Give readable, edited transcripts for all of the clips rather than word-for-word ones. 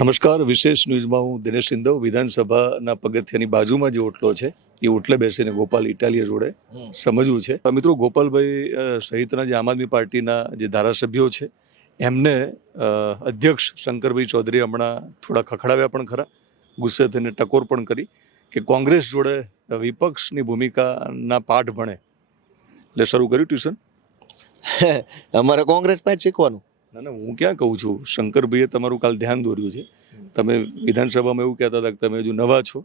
નમસ્કાર. વિશેષ ન્યૂઝમાં હું દિનેશ સિંધવ. વિધાનસભાના પગથિયાની બાજુમાં જે ઓટલો છે એ ઓટલે બેસીને ગોપાલ ઇટાલિયા જોડે સમજવું છે. મિત્રો, ગોપાલભાઈ સહિતના જે આમ આદમી પાર્ટીના જે ધારાસભ્યો છે એમને અધ્યક્ષ શંકરભાઈ ચૌધરી હમણાં થોડા ખખડાવ્યા પણ ખરા, ગુસ્સે થઈને ટકોર પણ કરી કે કોંગ્રેસ જોડે વિપક્ષની ભૂમિકાના પાઠ ભણે. એટલે શરૂ કર્યું ટ્યુશન. અમારે કોંગ્રેસ પાસે શીખવાનું. ના ના, હું ક્યાં કહું છું, શંકરભાઈએ તમારું કાલ ધ્યાન દોર્યું છે. તમે વિધાનસભામાં એવું કહેતા હતા કે તમે હજુ નવા છો,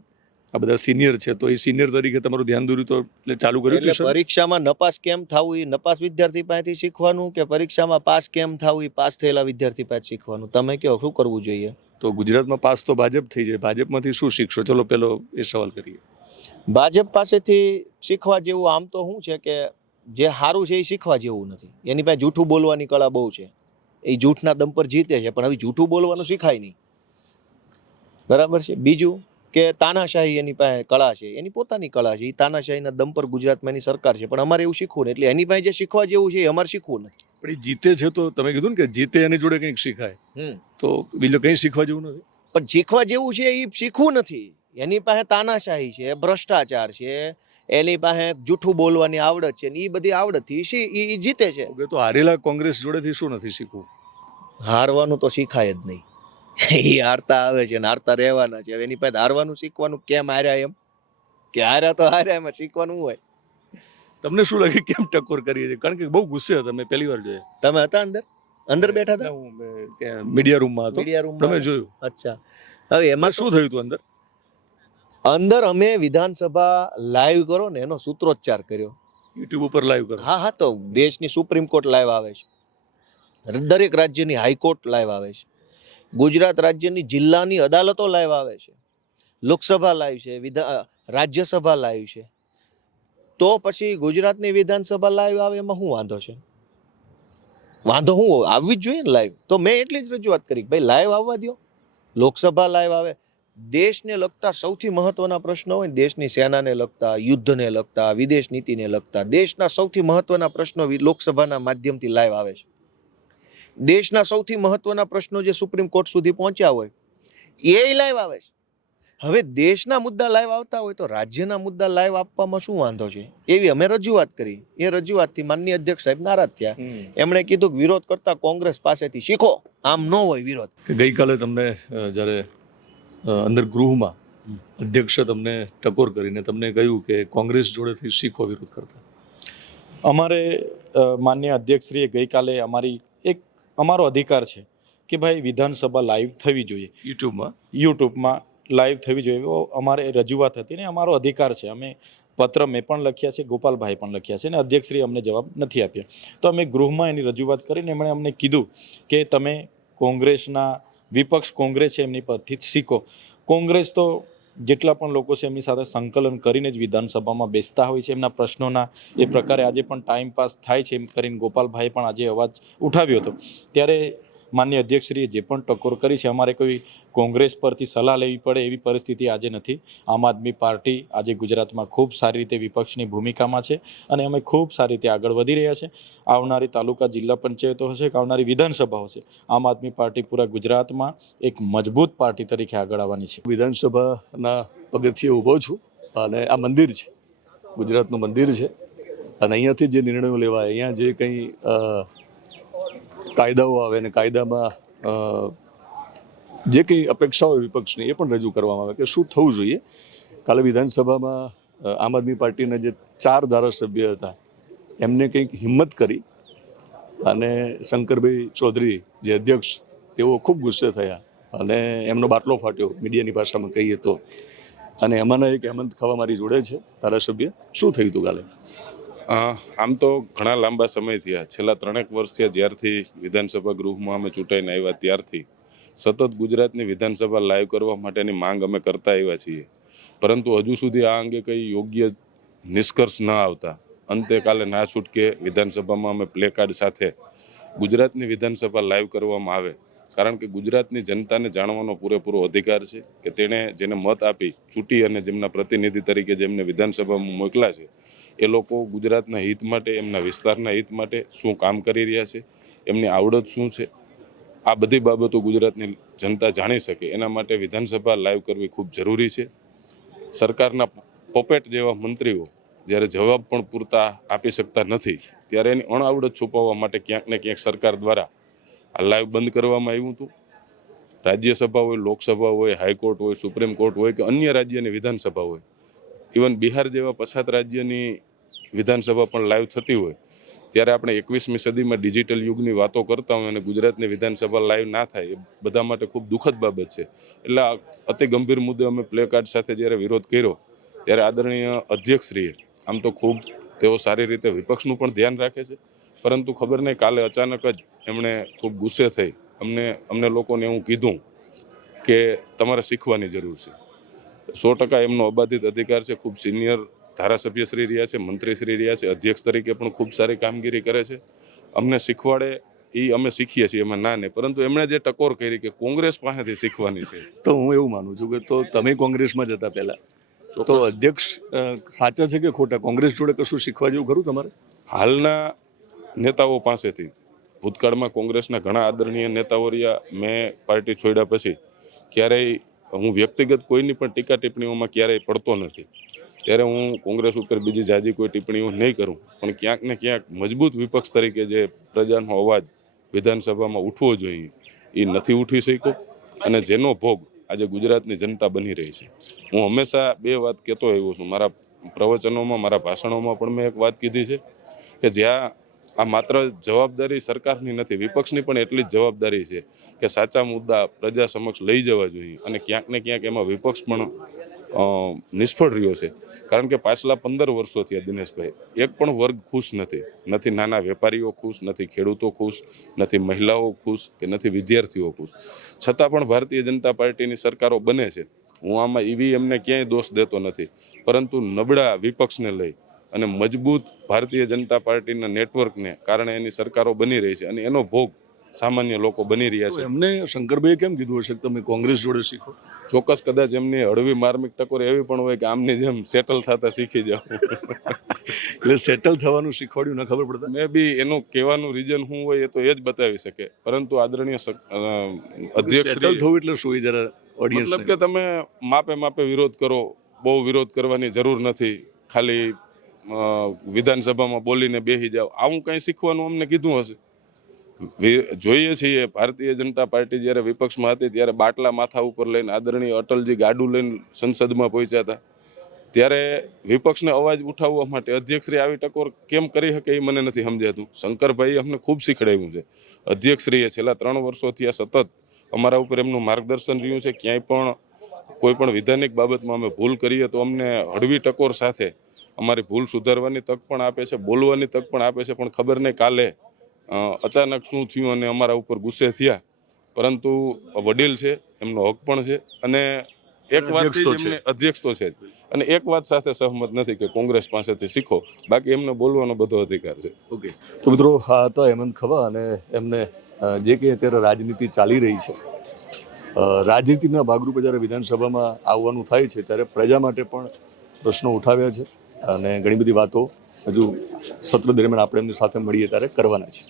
આ બધા સિનિયર છે, તો એ સિનિયર તરીકે તમારું ધ્યાન દોર્યું તો એટલે ચાલુ કર્યું એટલે ટ્યુશન. પરીક્ષામાં નપાસ કેમ થવું એ નપાસ વિદ્યાર્થી પાસેથી શીખવાનું કે પરીક્ષામાં પાસ કેમ થવું એ પાસ થયેલા વિદ્યાર્થી પાસે શીખવાનું? તમે કહો શું કરવું જોઈએ? તો ગુજરાતમાં પાસ તો ભાજપ થઈ જાય, ભાજપમાંથી શું શીખશો? ચલો પેલો એ સવાલ કરીએ. ભાજપ પાસેથી શીખવા જેવું આમ તો શું છે કે જે સારું છે એ શીખવા જેવું નથી. એની પાસે જૂઠું બોલવાની કળા બહુ છે. એ જૂઠના દમ પર જીતે છે, પણ હવે જૂઠું બોલવાનું શીખાય નહીં. બરાબર છે. બીજું કે તાનાશાહી એની પાસે કળા છે, એની પોતાની કળા છે. એ તાનાશાહીના દમ પર ગુજરાતમાં એની સરકાર છે, પણ અમારે એવું શીખવું ને એટલે એની પાસે જે શીખવા જેવું છે એ અમારે શીખવું નથી. પણ એ જીતે છે તો તમે કીધું ને કે જીતે એની જોડે કંઈક શીખાય, તો બીજું કંઈ શીખવા જેવું નથી. પણ શીખવા જેવું છે એ શીખવું નથી. એની પાસે તાનાશાહી છે, ભ્રષ્ટાચાર છે, એની પાસે જૂઠું બોલવાની આવડત છે, ને એ બધી આવડતથી એ જીતે છે. તો હારેલા કોંગ્રેસ જોડેથી શું નથી શીખવું? હારવાનું તો શીખાય જ નહીં. એ હારતા આવે છે ને હારતા રહેવાના છે. હવે એની પાસે હારવાનું શીખવાનું કેમ હાર્યા એમ કે હાર્યા તો હાર્યા, એમાં શીખવાનું હોય. તમને શું લાગે કેમ ટકોર કરીએ છીએ? કારણ કે બહુ ગુસ્સે હતા, મેં પહેલી વાર જોયા. તમે હતા અંદર અંદર બેઠા હતા? હું મીડિયા રૂમમાં હતો, મીડિયા રૂમમાં તમે જોયું? અચ્છા. હવે એમાં શું થયું હતું અંદર? અંદર અમે વિધાનસભા લાઈવ કરો ને એનો સૂત્રોચ્ચાર કર્યો. યુટ્યુબ ઉપર લાઈવ કરો? હા, તો દેશની સુપ્રીમ કોર્ટ લાઈવ આવે છે, દરેક રાજ્યની હાઈકોર્ટ લાઈવ આવે છે, ગુજરાત રાજ્યની જિલ્લાની અદાલતો લાઈવ આવે છે, લોકસભા લાઈવ છે, રાજ્યસભા લાઈવ છે. તો પછી ગુજરાતની વિધાનસભા લાઈવ આવે એમાં શું વાંધો છે? વાંધો શું આવવી જ જોઈએ ને લાઈવ. તો મેં એટલી જ રજૂઆત કરી કે ભાઈ લાઈવ આવવા દો. લોકસભા લાઈવ આવે. દેશને લગતા સૌથી મહત્વના પ્રશ્નો હોય, દેશની સેનાને લગતા, યુદ્ધને લગતા, વિદેશ નીતિને લગતા, દેશના સૌથી મહત્વના પ્રશ્નો લોકસભાના માધ્યમથી લાઈવ આવે છે. દેશના સૌથી મહત્વના પ્રશ્નો જે સુપ્રીમ કોર્ટ સુધી પહોંચ્યા હોય એ લાઈવ આવે છે. હવે દેશના મુદ્દા લાઈવ આવતા હોય તો રાજ્યના મુદ્દા લાઈવ આપવામાં શું વાંધો છે? એવી અમે રજૂઆત કરી. એ રજૂઆતથી માનનીય અધ્યક્ષ સાહેબ નારાજ થયા. એમણે કીધું કે વિરોધ કરતા કોંગ્રેસ પાસેથી શીખો. આમ ન હોય વિરોધ. ગઈકાલે તમને જ્યારે અંદર ગૃહમાં અધ્યક્ષે તમને ટકોર કરીને તમને કહ્યું કે કોંગ્રેસ જોડેથી શીખો વિરોધ કરતા. અમારે માન્ય અધ્યક્ષશ્રીએ ગઈકાલે અમારો અધિકાર છે કે ભાઈ વિધાનસભા લાઈવ થવી જોઈએ, યુટ્યુબમાં લાઈવ થવી જોઈએ. અમારે રજૂઆત હતી ને અમારો અધિકાર છે. અમે પત્ર મેં પણ લખ્યા છે, ગોપાલભાઈ પણ લખ્યા છે, ને અધ્યક્ષશ્રીએ અમને જવાબ નથી આપ્યા. તો અમે ગૃહમાં એની રજૂઆત કરીને એમણે અમને કીધું કે તમે કોંગ્રેસના વિપક્ષ કોંગ્રેસ છે એમની પરથી શીખો. કોંગ્રેસ તો જેટલા પણ લોકો છે એમની સાથે સંકલન કરીને જ વિધાનસભામાં બેસતા હોય છે. એમના પ્રશ્નોના એ પ્રકારે આજે પણ ટાઈમ પાસ થાય છે એમ કરીને ગોપાલભાઈ પણ આજે અવાજ ઉઠાવ્યો હતો. ત્યારે માન્ય અધ્યક્ષશ્રીએ જે પણ ટકોર કરી છે, અમારે કોઈ કોંગ્રેસ પરથી સલાહ લેવી પડે એવી પરિસ્થિતિ આજે નથી. આમ આદમી પાર્ટી આજે ગુજરાતમાં ખૂબ સારી રીતે વિપક્ષની ભૂમિકામાં છે અને અમે ખૂબ સારી રીતે આગળ વધી રહ્યા છે. આવનારી તાલુકા જિલ્લા પંચાયતો હશે કે આવનારી વિધાનસભા હશે, આમ આદમી પાર્ટી પૂરા ગુજરાતમાં એક મજબૂત પાર્ટી તરીકે આગળ આવવાની છે. વિધાનસભાના પગથિયે ઊભો છું અને આ મંદિર છે, ગુજરાતનું મંદિર છે, અને અહીંયાથી જે નિર્ણયો લેવાય, અહીંયા જે કંઈ કાયદાઓ આવે ને કાયદામાં જે કંઈ અપેક્ષાઓ હોય વિપક્ષની એ પણ રજૂ કરવામાં આવે કે શું થવું જોઈએ. કાલે વિધાનસભામાં આમ આદમી પાર્ટીના જે 4 ધારાસભ્ય હતા એમને કંઈક હિંમત કરી અને શંકરભાઈ ચૌધરી જે અધ્યક્ષ, તેઓ ખૂબ ગુસ્સે થયા અને એમનો બાટલો ફાટ્યો, મીડિયાની ભાષામાં કહીએ તો. અને એમાંના એક હેમંત ખવા મારી જોડે છે ધારાસભ્ય. શું થયું હતું કાલે? આમ તો ઘણા લાંબા સમય થયા, છેલ્લા 3 વર્ષથી જ્યારથી વિધાનસભા ગૃહમાં અમે ચૂંટાઈને આવ્યા ત્યારથી સતત ગુજરાતની વિધાનસભા લાઈવ કરવા માટેની માંગ અમે કરતા આવ્યા છીએ. પરંતુ હજુ સુધી આ અંગે કંઈ યોગ્ય નિષ્કર્ષ ન આવતા અંતે કાલે ના છૂટકે વિધાનસભામાં અમે પ્લે કાર્ડ સાથે ગુજરાતની વિધાનસભા લાઈવ કરવામાં આવે. કારણ કે ગુજરાતની જનતાને જાણવાનો પૂરેપૂરો અધિકાર છે કે તેણે જેને મત આપી ચૂંટી અને જેમના પ્રતિનિધિ તરીકે જેમને વિધાનસભામાં મોકલા છે એ લોકો ગુજરાતના હિત માટે, એમના વિસ્તારના હિત માટે શું કામ કરી રહ્યા છે, એમની આવડત શું છે, આ બધી બાબતો ગુજરાતની જનતા જાણી શકે એના માટે વિધાનસભા લાઈવ કરવી ખૂબ જરૂરી છે. સરકારના પોપેટ જેવા મંત્રીઓ જ્યારે જવાબ પણ પૂરતા આપી શકતા નથી ત્યારે એની અણઆવડત છુપાવવા માટે ક્યાંક ને ક્યાંક સરકાર દ્વારા આ લાઈવ બંધ કરવામાં આવ્યું હતું. રાજ્યસભા હોય, લોકસભા હોય, હાઈકોર્ટ હોય, સુપ્રીમ કોર્ટ હોય કે અન્ય રાજ્યની વિધાનસભા હોય, ઇવન બિહાર જેવા પછાત રાજ્યની વિધાનસભા પણ લાઈવ થતી હોય ત્યારે આપણે 21મી સદીમાં ડિજિટલ યુગની વાતો કરતા હોય અને ગુજરાતની વિધાનસભા લાઈવ ના થાય એ બધા માટે ખૂબ દુઃખદ બાબત છે. એટલે આ અતિ ગંભીર મુદ્દે અમે પ્લે કાર્ડ સાથે જ્યારે વિરોધ કર્યો ત્યારે આદરણીય અધ્યક્ષશ્રીએ આમ તો ખૂબ તેઓ સારી રીતે વિપક્ષનું પણ ધ્યાન રાખે છે, પરંતુ ખબર નહીં કાલે અચાનક જ એમણે ખૂબ ગુસ્સે થઈ અમને લોકોને એવું કીધું કે તમારે શીખવાની જરૂર છે. 100% એમનો અબાધિત અધિકાર છે. ખૂબ સિનિયર ધારાસભ્યશ્રી રહ્યા છે, મંત્રીશ્રી રહ્યા છે, અધ્યક્ષ તરીકે પણ ખૂબ સારી કામગીરી કરે છે. અમને શીખવાડે એ અમે શીખીએ છીએ, એમાં ના નહીં, પરંતુ એમણે જે ટકોર કરી કે કોંગ્રેસ પાસેથી શીખવાની છે. તો હું એવું માનું છું કે તો તમે કોંગ્રેસમાં જતા પહેલા તો અધ્યક્ષ સાચા છે કે ખોટા? કોંગ્રેસ જોડે કશું શીખવા જેવું ખરું તમારે? હાલના નેતાઓ પાસેથી ભૂતકાળમાં કોંગ્રેસના ઘણા આદરણીય નેતાઓ રહ્યા. મેં પાર્ટી છોડ્યા પછી ક્યારેય હું વ્યક્તિગત કોઈની પણ ટીકા ટિપ્પણીઓમાં ક્યારેય પડતો નથી. ત્યારે હું કોંગ્રેસ ઉપર બીજી જાજી કોઈ ટિપ્પણીઓ નહીં કરું, પણ ક્યાંક ને ક્યાંક મજબૂત વિપક્ષ તરીકે જે પ્રજાનો અવાજ વિધાનસભામાં ઉઠવો જોઈએ એ નથી ઉઠી શક્યો અને જેનો ભોગ આજે ગુજરાતની જનતા બની રહી છે. હું હંમેશા બે વાત કહેતો આવ્યો છું. મારા પ્રવચનોમાં, મારા ભાષણોમાં પણ મેં એક વાત કીધી છે કે જ્યાં આ માત્ર જવાબદારી સરકારની નથી, વિપક્ષની પણ એટલી જ જવાબદારી છે કે સાચા મુદ્દા પ્રજા સમક્ષ લઈ જવા જોઈએ અને ક્યાંક ને ક્યાંક એમાં વિપક્ષ પણ નિષ્ફળ રહ્યો છે. કારણ કે પાછલા 15 વર્ષોથી દિનેશભાઈ એક પણ વર્ગ ખુશ નથી નાના વેપારીઓ ખુશ, નથી ખેડૂતો ખુશ, નથી મહિલાઓ ખુશ કે નથી વિદ્યાર્થીઓ ખુશ. છતાં પણ ભારતીય જનતા પાર્ટીની સરકારો બને છે. હું આમાં ઈવીએમને ક્યાંય દોષ દેતો નથી, પરંતુ નબળા વિપક્ષને લઈ અને મજબૂત ભારતીય જનતા પાર્ટીના નેટવર્કને કારણે એની સરકારો બની રહી છે અને એનો ભોગ સામાન્ય લોકો બની રહ્યા છે. એમને શંકરભાઈએ કેમ કીધું હશે કે તમે કોંગ્રેસ જોડે શીખો? ચોક્કસ કદાચ એમની હળવી માર્મિક ટકોર એવી પણ હોય કે આમની જેમ સેટલ થતા શીખી જાવ. એટલે સેટલ થવાનું શીખવાડ્યું ન ખબર પડતા? મે બી એનું કહેવાનું રીઝન શું હોય એ તો એ જ બતાવી શકે, પરંતુ આદરણીય અધ્યક્ષ સેટલ થવું એટલે શું એ જરા ઓડિયન્સ મતલબ કે તમે માપે વિરોધ કરો, બહુ વિરોધ કરવાની જરૂર નથી, ખાલી વિધાનસભામાં બોલીને બેસી જાવ, આવું કંઈ શીખવાનું અમને કીધું હશે? જોઈએ છીએ ભારતીય જનતા પાર્ટી જ્યારે વિપક્ષમાં હતી ત્યારે બાટલા માથા ઉપર લઈને આદરણીય અટલજી ગાડું લઈને સંસદમાં પહોંચ્યા હતા. ત્યારે વિપક્ષને અવાજ ઉઠાવવા માટે અધ્યક્ષશ્રી આવી ટકોર કેમ કરી શકે એ મને નથી સમજાતું. શંકરભાઈએ અમને ખૂબ શીખડાવ્યું છે. અધ્યક્ષશ્રીએ છેલ્લા 3 વર્ષોથી આ સતત અમારા ઉપર એમનું માર્ગદર્શન રહ્યું છે. ક્યાંય પણ કોઈ પણ વિધાનિક બાબતમાં અમે ભૂલ કરીએ તો અમને હળવી ટકોર સાથે અમારી ભૂલ સુધારવાની તક પણ આપે છે, બોલવાની તક પણ આપે છે. પણ ખબર નહીં કાલે અચાનક શું થયું અને અમારા ઉપર ગુસ્સે થયા, પરંતુ વડીલ છે, એમનો હક પણ છે અને એક વાત અધ્યક્ષ તો છે અને એક વાત સાથે સહમત નથી કે કોંગ્રેસ પાસેથી શીખો, બાકી એમને બોલવાનો બધો અધિકાર છે. ઓકે, તો મિત્રો હા હતા હેમંત ખવા અને એમને જે કંઈ અત્યારે રાજનીતિ ચાલી રહી છે, રાજનીતિના ભાગરૂપે જ્યારે વિધાનસભામાં આવવાનું થાય છે ત્યારે પ્રજા માટે પણ પ્રશ્નો ઉઠાવ્યા છે અને ઘણી બધી વાતો હજુ સત્ર દરમિયાન આપણે એમની સાથે મળીએ ત્યારે કરવાના છે.